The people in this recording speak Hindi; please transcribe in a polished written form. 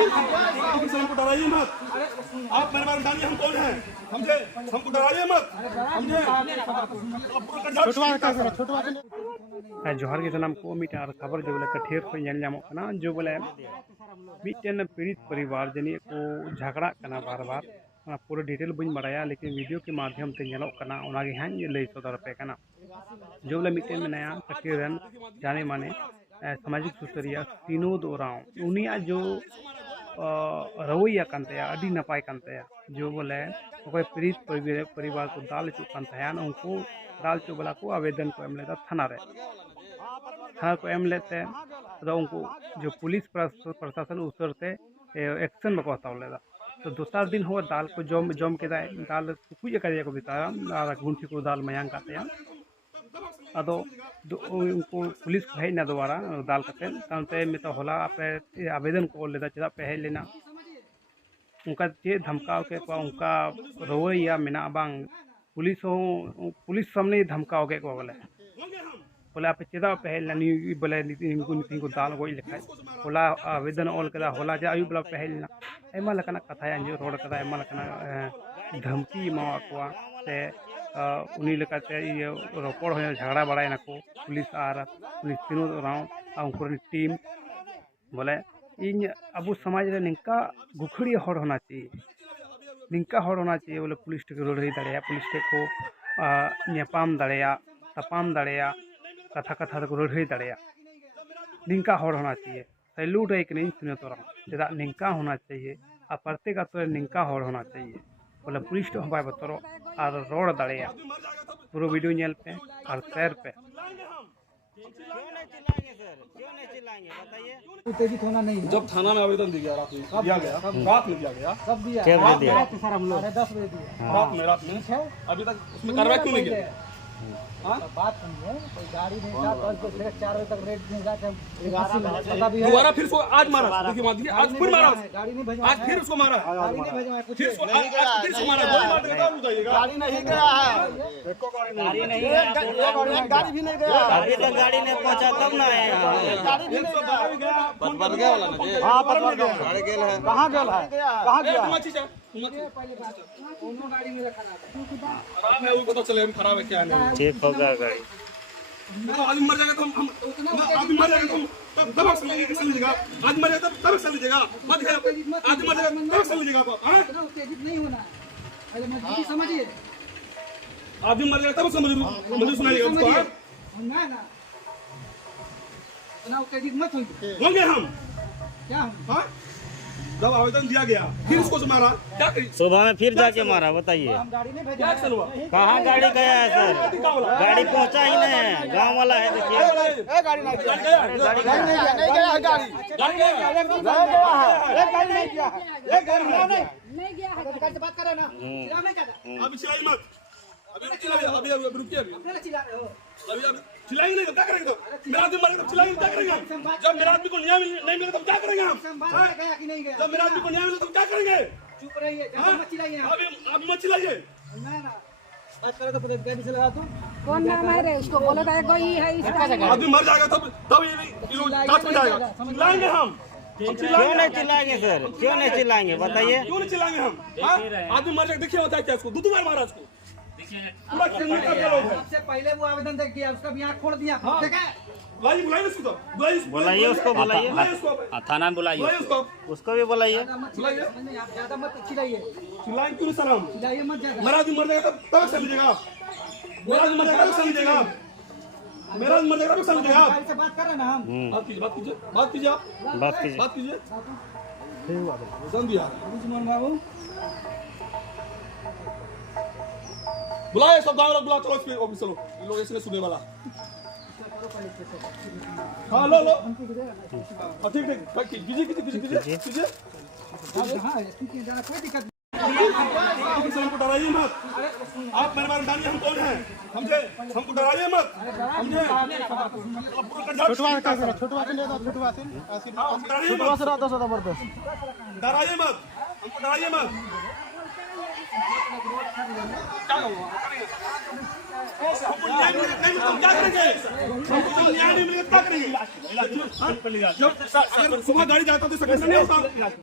हमको डराइए मत। आप मेरे बारे में जानिए हम कौन हैं, समझे? हमको डराइए मत, समझे? जोहार के सलाम को मिटार खबर जो बोले कठेर को जन जामो कना जो बोले मिटन पीड़ित परिवार जनी को झगड़ा कना बार बार पूरा डिटेल बन बढ़ाया लेकिन वीडियो के माध्यम से ñeloग कना ओनागे हां लई सदर पे कना जो बोले मिटन में नया कठेरन जाने माने सामाजिक सुसरिया विनोद ओराव उनिया जो रवैया कानते अडी नपाय कानते जो बोले ओके पीड़ित परिवार को दाल चुक कानते उनको दाल चुक वाला को आवेदन को एम लेदा थाना रे थाना को एम लेते तो उनको जो पुलिस प्रशासन उसरते एक्शन बको हताव लेदा तो दोसर दिन हो दाल को जम के दाल कुछ कर को बिताया गुंठी को दाल मयांग काते अदो उनको पुलिस को हेजना दोबारा दाल काते तांते में तो होला पे आवेदन को लेदा चदा पे हे लेना उनका चे धमकाव के को उनका रवैया मेना बांग पुलिस सामने धमकाव के को बोले आप चेदा पहल बोले इनको दाल गई लेखा होला आवेदन ऑल कदा होला जे आयु बोला पहल एमा लकना कथा अंजो रोड कदा एमा लकना धमकी मावा को से उनी लेकाते ये रोपड़ हो झगड़ा बड़ाय नको पुलिस आर पुलिस तीनों राव उनको टीम बोले इन अबु समाज रे निका गुखड़ी हड़ होना चाहिए निका हड़ होना चाहिए बोले पुलिस के लड़ाई दाड़िया पुलिस को नेपाम दाड़िया तपाम दाड़िया कथा कथा को लड़ाई दाड़िया निका हड़ होना चाहिए सैल्यूट एक नहीं सुने तो चेदा निका होना चाहिए और प्रत्येक आतो निका हड़ होना चाहिए बोले पुलिस तो हमारे बतरो और रोड दाड़िया पूरा वीडियो नेल पे और शेयर पे उत्तेजित होना नहीं है। जब थाना में आवेदन दिया रात में दिया गया सब दिया क्या बजे दिया सर हम लोग 10 बजे दिया रात में अभी तक उसमें कार्रवाई क्यों नहीं की? बात सुनिए कोई गाड़ी नहीं था 10 से 4 बजे तक रेट नहीं था दोबारा फिर उसको आज मारा देखिए मार दिया आज फिर मारा गाड़ी नहीं भेजवा आज फिर उसको मारा गाड़ी नहीं भेजवा कुछ फिर उसको मारा गोली मार देगा तो बताइएगा गाड़ी नहीं गया है गाड़ी नहीं गाड़ी भी नहीं गया अभी तक गाड़ी नहीं पहुंचा तब ना है गाड़ी भी नहीं गया बदल गया वाला ना जी हां बदल गया गाड़ी गेल है कहां गेल है कहां गया मच्छी जा पहली बात दोनों गाड़ी में रखा था खराब है वो पता चले हम खराब है क्या नहीं ठीक होगा गाड़ी आदमी मर जाएगा तो आदमी मर जाएगा तो दबक से लीजिएगा आदमी मर जाएगा तब दबक से लीजिएगा मत है आदमी मर जाएगा दबक से लीजिएगा आप हां उत्तेजित नहीं होना अरे मजबूरी समझिए आदमी मर जाएगा तब समझ मुझे सुनाइएगा उसको ना ना ना उत्तेजित मत होइए होंगे हम क्या हम हां जब आवेदन दिया गया फिर उसको मारा क्या करी सुबह में फिर जाके मारा बताइए हम गाड़ी नहीं क्या भेजे एक्शन हुआ कहाँ गाड़ी गया है सर गाड़ी पहुंचा ही नहीं है गांव वाला है देखिए गाड़ी नहीं गाड़ी गया गाड़ी नहीं गया है गाड़ी गाड़ी गया नहीं गया है एक गाड़ी नहीं गया है एक गाड़ी नहीं गया है अधिकारी से बात कर रहे ना चिल्ला नहीं कर अभी चिल्लाइए मत अभी चिल्लाइए अभी रुकिए अभी अपने चिल्ला रहे हो अभी चिल्लाएंगे नहीं तो क्या करेंगे तो मेरा आदमी मरेगा तो चिल्लाएंगे क्या करेंगे हम जब मेरा आदमी को न्याय नहीं मिलेगा तो क्या करेंगे हम बात गया कि नहीं गया जब मेरा आदमी को न्याय मिलेगा तो क्या करेंगे चुप रहिए मत चिल्लाइए अभी मत चिल्लाइए ना ना बात करे तो गाड़ी से लगा तू कौन नाम है रे उसको बोलो तो कोई है इसका आदमी मर जाएगा तब ये काट हो जाएगा चिल्लाएंगे हम क्यों नहीं चिल्लाएंगे सर क्यों नहीं चिल्लाएंगे बताइए क्यों नहीं चिल्लाएंगे हम आदमी मर जाएगा देखिए होता है क्या उसको दो बार मारा उसको सबसे पहले वो आवेदन दे दिया उसका भी आँख फोड़ दिया देखा बुलाइए उसको तो बुलाइए उसको बुलाइए थाना में बुलाइए उसको भी बुलाइए आप ज्यादा मत चिल्लाइए चिल्लाएंगे क्यों सर हम चिल्लाइए मत ज्यादा मेरा आदमी मर जाएगा तब समझिएगा मेरा आदमी मर जाएगा तब समझिएगा मेरा आदमी मर जाएगा तब समझिएगा गाड़ी से बात कर रहे ना हम बात कीजिए समझिए दुश्मन बाबू बुलाए सब गाँव लोग बुलाओ चलो इस पे ऑफिस चलो ये लोग इसने सुने वाला हाँ लो ठीक कीजिए कोई दिक्कत हमको डराइए मत आप मेरे बारे में जानिए हम कौन हैं समझे हमको डराइए मत समझे डराइए मत हमको डराइए मत हमको न्याय नहीं क्या करेंगे हमको न्याय नहीं मिलेगा क्या करेंगे जब सुबह गाड़ी जाता तो नहीं होता